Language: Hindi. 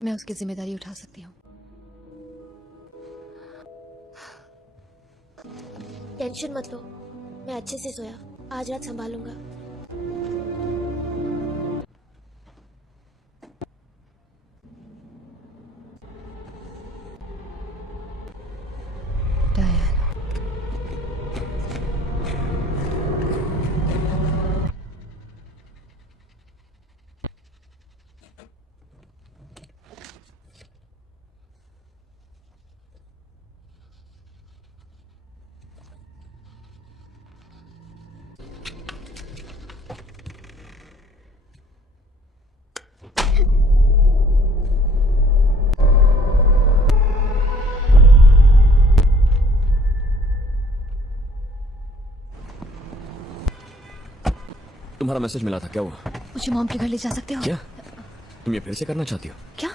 मैं उसकी जिम्मेदारी उठा सकती हूँ। टेंशन मत लो, मैं अच्छे से सोया, आज रात संभालूंगा। डायन, तुम्हारा मैसेज मिला था, क्या हुआ? मुझे मॉम के घर ले जा सकते हो? क्या तुम ये फिर से करना चाहती हो? क्या?